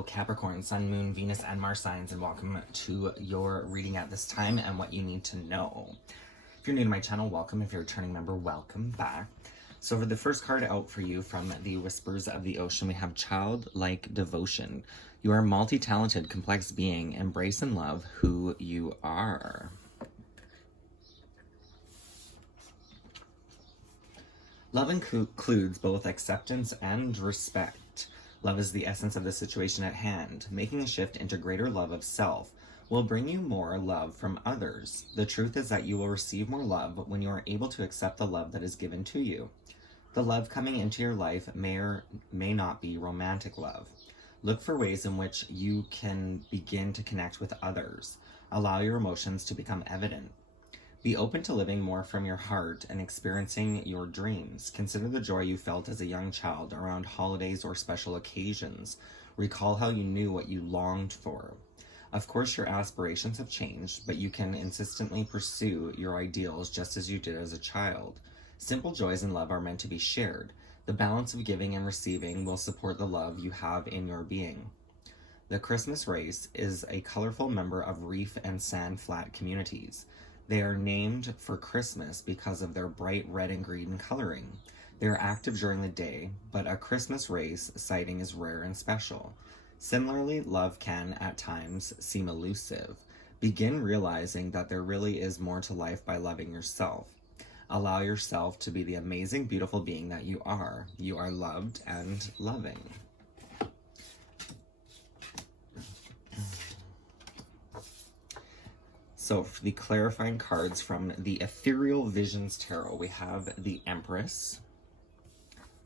Hello Capricorn, Sun, Moon, Venus, and Mars signs, and welcome to your reading at this time and what you need to know. If you're new to my channel, welcome. If you're a returning member, welcome back. So for the first card out for you from the Whispers of the Ocean, we have Childlike Devotion. You are a multi-talented, complex being. Embrace and love who you are. Love includes both acceptance and respect. Love is the essence of the situation at hand. Making a shift into greater love of self will bring you more love from others. The truth is that you will receive more love when you are able to accept the love that is given to you. The love coming into your life may or may not be romantic love. Look for ways in which you can begin to connect with others. Allow your emotions to become evident. Be open to living more from your heart and experiencing your dreams. Consider the joy you felt as a young child around holidays or special occasions. Recall how you knew what you longed for. Of course, your aspirations have changed, but you can insistently pursue your ideals just as you did as a child. Simple joys and love are meant to be shared. The balance of giving and receiving will support the love you have in your being. The Christmas race is a colorful member of reef and sand flat communities. They are named for Christmas because of their bright red and green coloring. They are active during the day, but a Christmas race sighting is rare and special. Similarly, love can, at times, seem elusive. Begin realizing that there really is more to life by loving yourself. Allow yourself to be the amazing, beautiful being that you are. You are loved and loving. So for the clarifying cards from the Ethereal Visions Tarot, we have the Empress,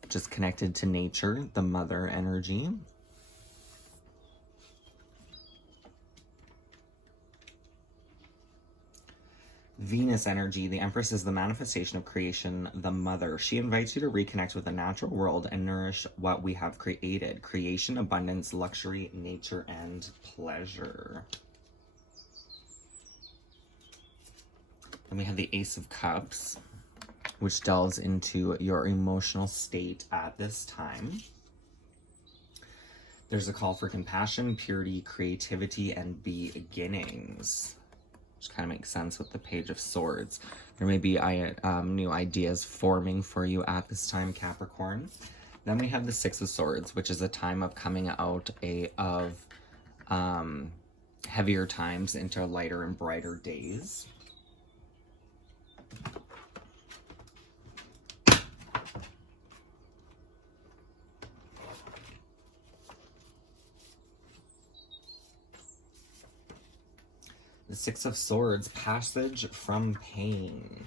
just connected to nature, the mother energy. Venus energy, the Empress is the manifestation of creation, the mother. She invites you to reconnect with the natural world and nourish what we have created. Creation, abundance, luxury, nature, and pleasure. Then we have the Ace of Cups, which delves into your emotional state at this time. There's a call for compassion, purity, creativity, and beginnings, which kind of makes sense with the Page of Swords. There may be new ideas forming for you at this time, Capricorn. Then we have the Six of Swords, which is a time of coming out of heavier times into lighter and brighter days. The Six of Swords, passage from pain.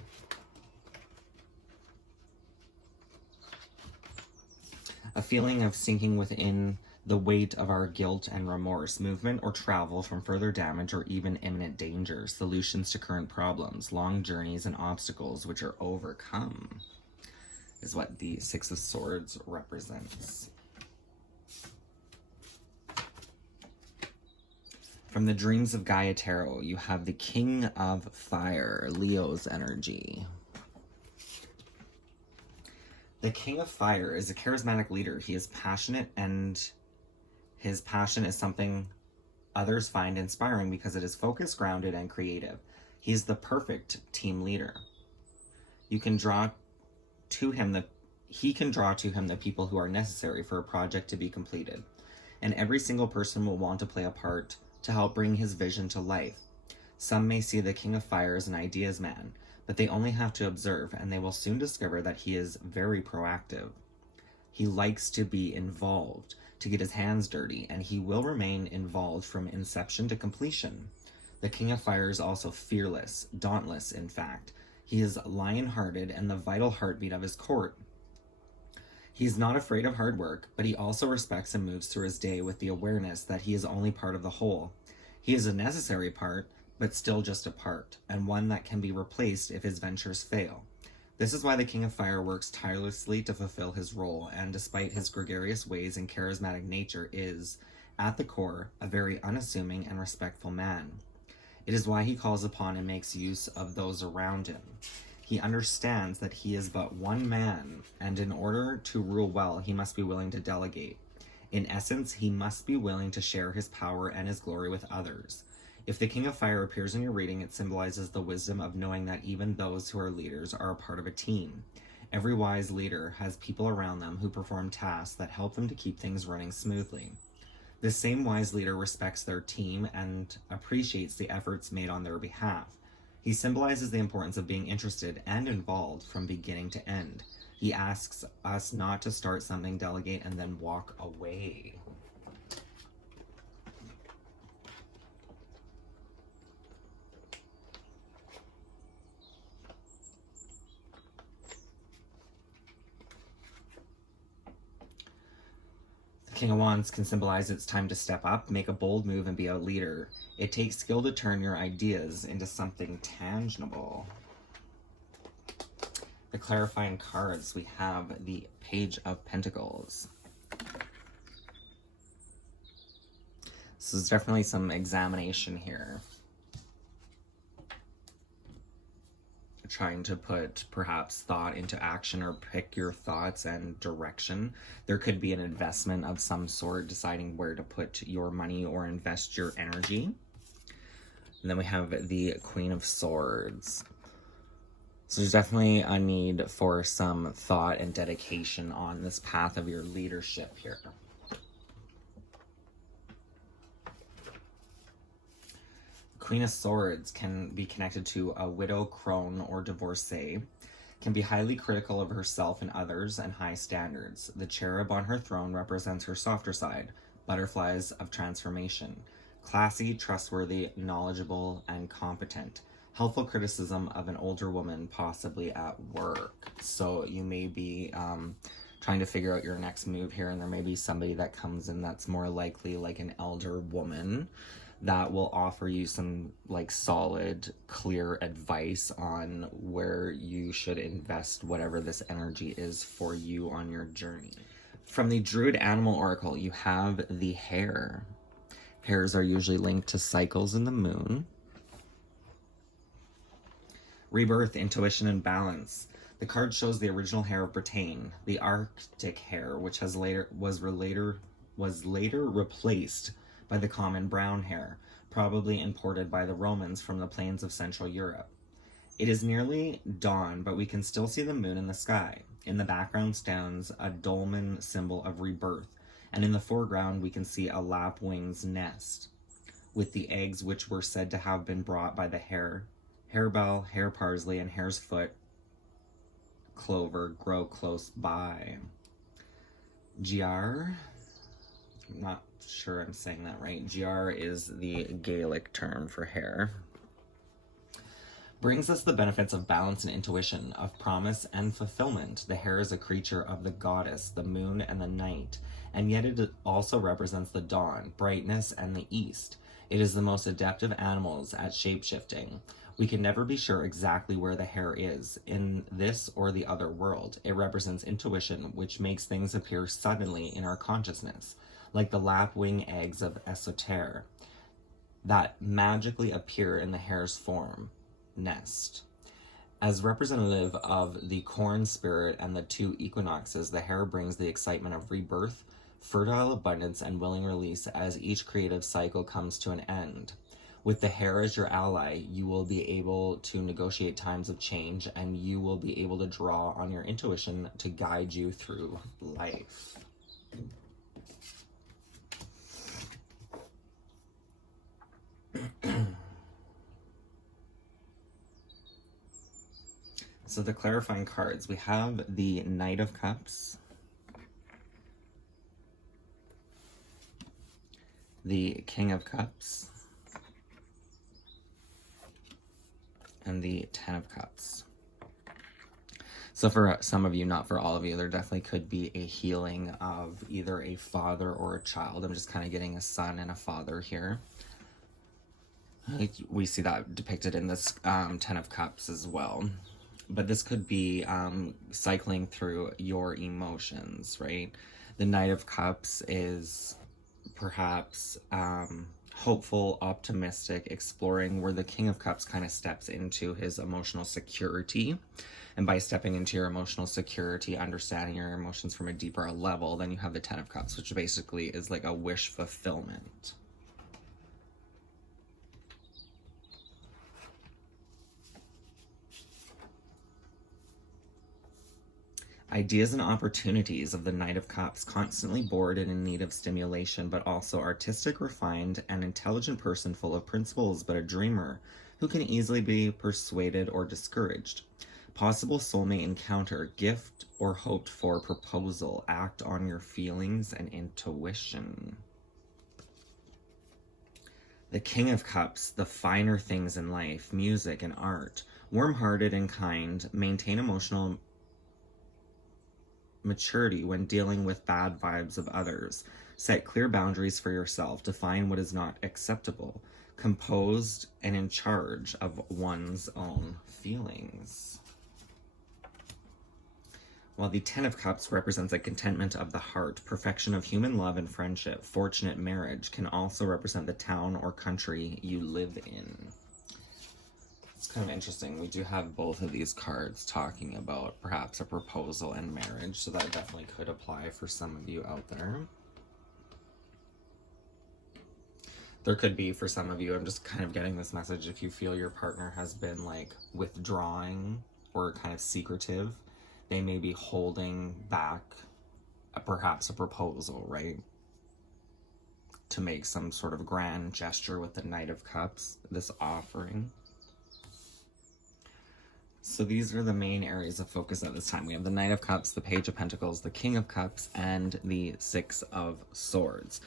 A feeling of sinking within the weight of our guilt and remorse, movement or travel from further damage or even imminent danger, solutions to current problems, long journeys and obstacles which are overcome, is what the Six of Swords represents. From the Dreams of Gaia Tarot, you have the King of Fire, Leo's energy. The King of Fire is a charismatic leader. He is passionate, and his passion is something others find inspiring because it is focused, grounded, and creative. He's the perfect team leader. He can draw to him the people who are necessary for a project to be completed. And every single person will want to play a part to help bring his vision to life. Some may see the King of Fire as an ideas man, but they only have to observe, and they will soon discover that he is very proactive. He likes to be involved, to get his hands dirty, and he will remain involved from inception to completion. The King of Fire is also fearless, dauntless, in fact. He is lion-hearted and the vital heartbeat of his court. He's not afraid of hard work, but he also respects and moves through his day with the awareness that he is only part of the whole. He is a necessary part, but still just a part, and one that can be replaced if his ventures fail. This is why the King of Fire works tirelessly to fulfill his role, and despite his gregarious ways and charismatic nature is, at the core, a very unassuming and respectful man. It is why he calls upon and makes use of those around him. He understands that he is but one man, and in order to rule well, he must be willing to delegate. In essence, he must be willing to share his power and his glory with others. If the King of Fire appears in your reading, it symbolizes the wisdom of knowing that even those who are leaders are a part of a team. Every wise leader has people around them who perform tasks that help them to keep things running smoothly. This same wise leader respects their team and appreciates the efforts made on their behalf. He symbolizes the importance of being interested and involved from beginning to end. He asks us not to start something, delegate, and then walk away. King of Wands can symbolize it's time to step up, make a bold move, and be a leader. It takes skill to turn your ideas into something tangible. The clarifying cards, we have the Page of Pentacles. So there's definitely some examination here. Trying to put perhaps thought into action or pick your thoughts and direction. There could be an investment of some sort, deciding where to put your money or invest your energy. And then we have the Queen of Swords. So there's definitely a need for some thought and dedication on this path of your leadership here. Queen of Swords can be connected to a widow, crone, or divorcee, can be highly critical of herself and others, and high standards. The cherub on her throne represents her softer side, butterflies of transformation. Classy, trustworthy, knowledgeable, and competent. Helpful criticism of an older woman, possibly at work. So you may be trying to figure out your next move here, and there may be somebody that comes in that's more likely like an elder woman that will offer you some like solid, clear advice on where you should invest whatever this energy is for you on your journey. From the Druid Animal Oracle, you have the hare. Hares are usually linked to cycles in the moon. Rebirth, intuition, and balance. The card shows the original hare of Britain, the Arctic hare, which was later replaced by the common brown hare, probably imported by the Romans from the plains of Central Europe. It is nearly dawn, but we can still see the moon in the sky. In the background stands a dolmen, symbol of rebirth, and in the foreground we can see a lapwing's nest, with the eggs which were said to have been brought by the hare. Harebell, hare parsley, and hare's foot clover grow close by. Giar, I'm not sure I'm saying that right. Giar is the Gaelic term for hare. Brings us the benefits of balance and intuition, of promise and fulfillment. The hare is a creature of the goddess, the moon, and the night, and yet it also represents the dawn, brightness, and the east. It is the most adept of animals at shape-shifting. We can never be sure exactly where the hare is, in this or the other world. It represents intuition, which makes things appear suddenly in our consciousness, like the lapwing eggs of Esoter, that magically appear in the hare's form, nest. As representative of the corn spirit and the two equinoxes, the hare brings the excitement of rebirth, fertile abundance, and willing release as each creative cycle comes to an end. With the hare as your ally, you will be able to negotiate times of change, and you will be able to draw on your intuition to guide you through life. So the clarifying cards, we have the Knight of Cups, the King of Cups, and the Ten of Cups. So for some of you, not for all of you, there definitely could be a healing of either a father or a child. I'm just kind of getting a son and a father here. We see that depicted in this Ten of Cups as well. But this could be cycling through your emotions, right? The Knight of Cups is perhaps hopeful, optimistic, exploring, where the King of Cups kind of steps into his emotional security. And by stepping into your emotional security, understanding your emotions from a deeper level, then you have the Ten of Cups, which basically is like a wish fulfillment. Ideas and opportunities of the Knight of Cups, constantly bored and in need of stimulation, but also artistic, refined, and intelligent person full of principles, but a dreamer who can easily be persuaded or discouraged. Possible soulmate encounter, gift or hoped for proposal, act on your feelings and intuition. The King of Cups, the finer things in life, music and art, warm-hearted and kind, maintain emotional maturity when dealing with bad vibes of others, set clear boundaries for yourself, define what is not acceptable, composed and in charge of one's own feelings. While the Ten of Cups represents a contentment of the heart, perfection of human love and friendship, fortunate marriage, can also represent the town or country you live in. It's kind of interesting. We do have both of these cards talking about perhaps a proposal and marriage, so that definitely could apply for some of you out there. There could be for some of you, I'm just kind of getting this message, if you feel your partner has been like withdrawing or kind of secretive, they may be holding back perhaps a proposal, right? To make some sort of grand gesture with the Knight of Cups, this offering. So these are the main areas of focus at this time. We have the Knight of Cups, the Page of Pentacles, the King of Cups, and the Six of Swords.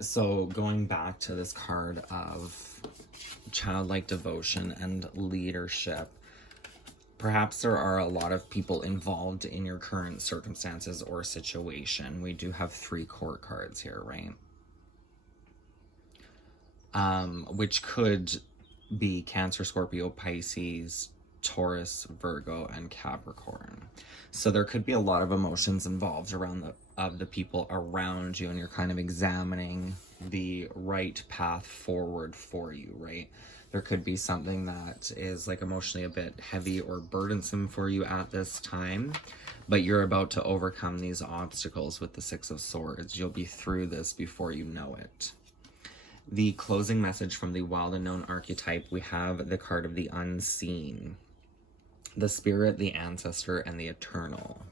So going back to this card of childlike devotion and leadership, perhaps there are a lot of people involved in your current circumstances or situation. We do have 3 court cards here, right? Which could be Cancer, Scorpio, Pisces, Taurus, Virgo, and Capricorn. So there could be a lot of emotions involved around the people around you, and you're kind of examining the right path forward for you, right? There could be something that is like emotionally a bit heavy or burdensome for you at this time, but you're about to overcome these obstacles with the Six of Swords. You'll be through this before you know it. The closing message from the Wild Unknown archetype, we have the card of the Unseen, the Spirit, the Ancestor, and the Eternal.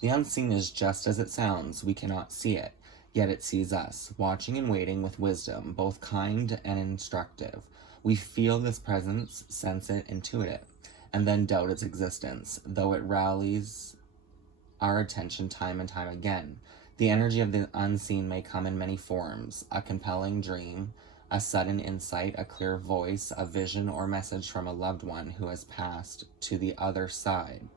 The unseen is just as it sounds. We cannot see it, yet it sees us, watching and waiting with wisdom, both kind and instructive. We feel this presence, sense it, intuit it, and then doubt its existence, though it rallies our attention time and time again. The energy of the unseen may come in many forms: a compelling dream, a sudden insight, a clear voice, a vision or message from a loved one who has passed to the other side.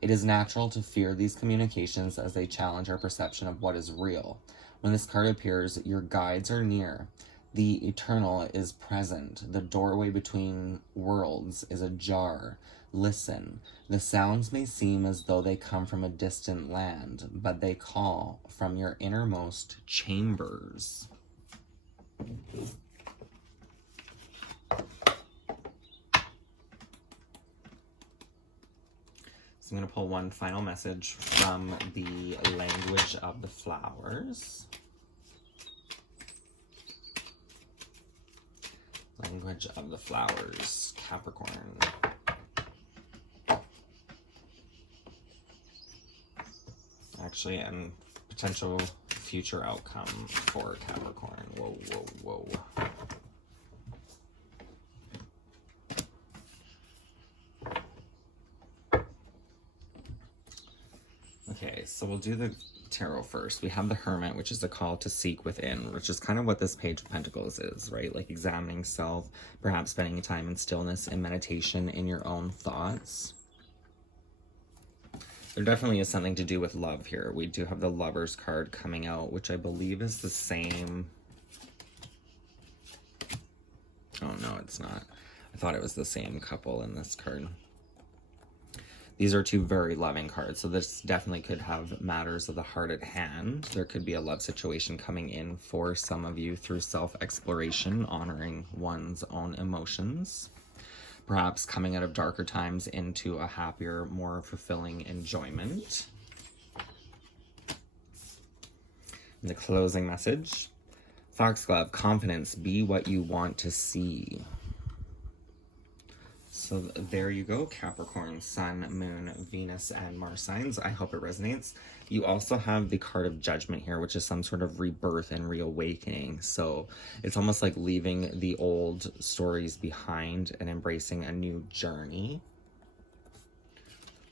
It is natural to fear these communications as they challenge our perception of what is real. When this card appears, your guides are near. The eternal is present. The doorway between worlds is ajar. Listen. The sounds may seem as though they come from a distant land, but they call from your innermost chambers. So I'm going to pull one final message from the Language of the Flowers. Language of the Flowers, Capricorn. Actually, and potential future outcome for Capricorn. Whoa, whoa, whoa. Okay, so we'll do the tarot first. We have the Hermit, which is a call to seek within, which is kind of what this Page of Pentacles is, right? Like examining self, perhaps spending time in stillness and meditation in your own thoughts. There definitely is something to do with love here. We do have the Lovers card coming out, which I believe is the same. Oh, no, it's not. I thought it was the same couple in this card. These are two very loving cards, so this definitely could have matters of the heart at hand. There could be a love situation coming in for some of you through self-exploration, honoring one's own emotions. Perhaps coming out of darker times into a happier, more fulfilling enjoyment. The closing message. Foxglove, confidence, be what you want to see. So there you go, Capricorn, Sun, Moon, Venus, and Mars signs. I hope it resonates. You also have the card of Judgment here, which is some sort of rebirth and reawakening. So it's almost like leaving the old stories behind and embracing a new journey.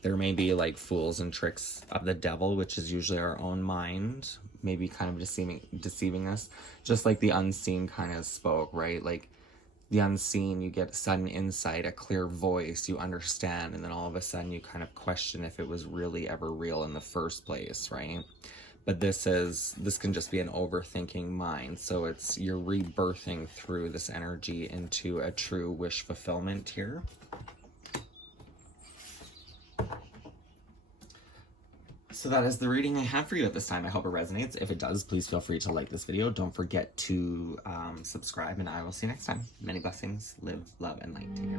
There may be like fools and tricks of the devil, which is usually our own mind, maybe kind of deceiving us. Just like the unseen kind of spoke, right? Like, the unseen, you get sudden insight, a clear voice, you understand, and then all of a sudden you kind of question if it was really ever real in the first place, right? But this can just be an overthinking mind. So you're rebirthing through this energy into a true wish fulfillment here. So that is the reading I have for you at this time. I hope it resonates. If it does, please feel free to like this video. Don't forget to subscribe, and I will see you next time. Many blessings. Live, love, and light. Take care.